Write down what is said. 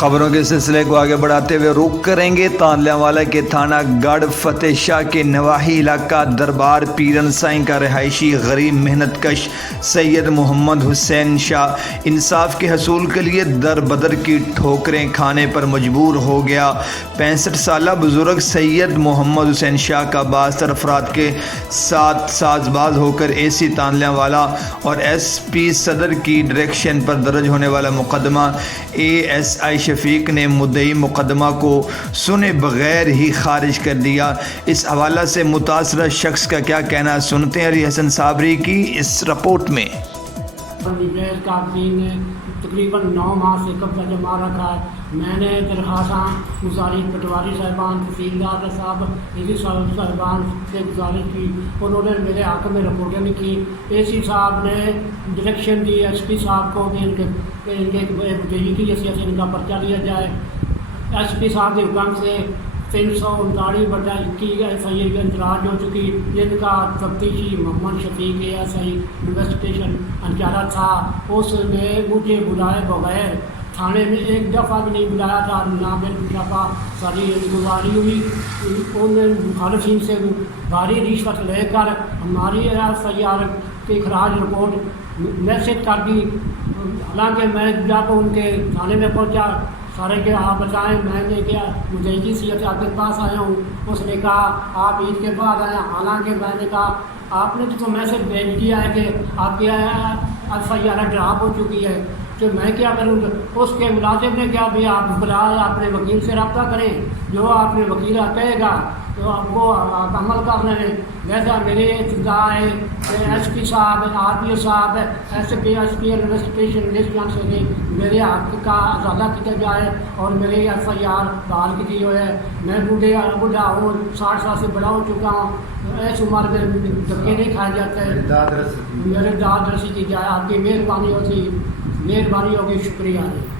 خبروں کے سلسلے کو آگے بڑھاتے ہوئے رخ کریں گے تانلیاوالا کے تھانہ گڑھ فتح شاہ کے نواحی علاقہ دربار پیرن سائیں کا رہائشی غریب محنت کش سید محمد حسین شاہ انصاف کے حصول کے لیے در بدر کی ٹھوکریں کھانے پر مجبور ہو گیا۔ 65 سالہ بزرگ سید محمد حسین شاہ کا بااثر افراد کے ساتھ ساز باز ہو کر اے سی تانلیاوالا اور ایس پی صدر کی ڈائریکشن پر درج ہونے والا مقدمہ ASI شفیق نے مدعی مقدمہ کو سنے بغیر ہی خارج کر دیا۔ اس حوالہ سے متاثرہ شخص کا کیا کہنا سنتے ہیں علی حسن صابری کی اس رپورٹ میں۔ تقریباً 9 ماہ سے قبضہ جما رکھا ہے۔ میں نے درخواست گزاری پٹواری صاحبان تحصیلدار صاحب ایسی صاحبان سے گزارش کی، انہوں نے میرے حق میں رپورٹیں لکھی۔ AC صاحب نے ڈائریکشن دی SP صاحب کو کہ ان کے بدہی کی حیثیت سے ان کا پرچہ لیا جائے۔ SP صاحب کے حکم سے 339/21 FIR کا اندراج ہو چکی، جن کا تفتیشی محمد شفیق ASI انویسٹیگیشن انچارہ تھا۔ اس نے مجھے بلائے بغیر تھانے میں ایک دفعہ بھی نہیں بلایا تھا، نہ میری شفا ساری گزاری ہوئی۔ ان مخالفین سے بھاری رشوت لے کر ہماری FIR کی خراج رپورٹ میسج کر دی۔ حالانکہ میں جب ان کے تھانے میں پہنچا، سارے کہ آپ بتائیں، میں نے کیا مدعی کی حیثیت آپ کے پاس آیا ہوں۔ اس نے کہا آپ عید کے بعد آئیں، حالانکہ میں نے کہا آپ نے تو میسج بھیج دیا ہے کہ آپ کی FIR ڈراپ ہو چکی ہے، تو میں کیا کروں؟ اس کے ملازم نے کیا بھی آپ بلائے اپنے وکیل سے رابطہ کریں، جو آپ نے وکیل کہے گا تو آپ کو عمل کرنا ہے۔ جیسا میرے ابتدا ہے کہ SP صاحب RPO صاحب SP انویسٹیگیشن لسٹ سے میرے حق کا ازالہ کیا جائے اور میری FIR بحال کی ہوئی ہے۔ میں بوڑھا ہوں، 60 سال سے بڑا ہو چکا ہوں، اس عمر میں دھکے نہیں کھائے جاتے، میرے داد رسی کی جائے۔ آپ کی مہربانی ہوگی، شکریہ ہے۔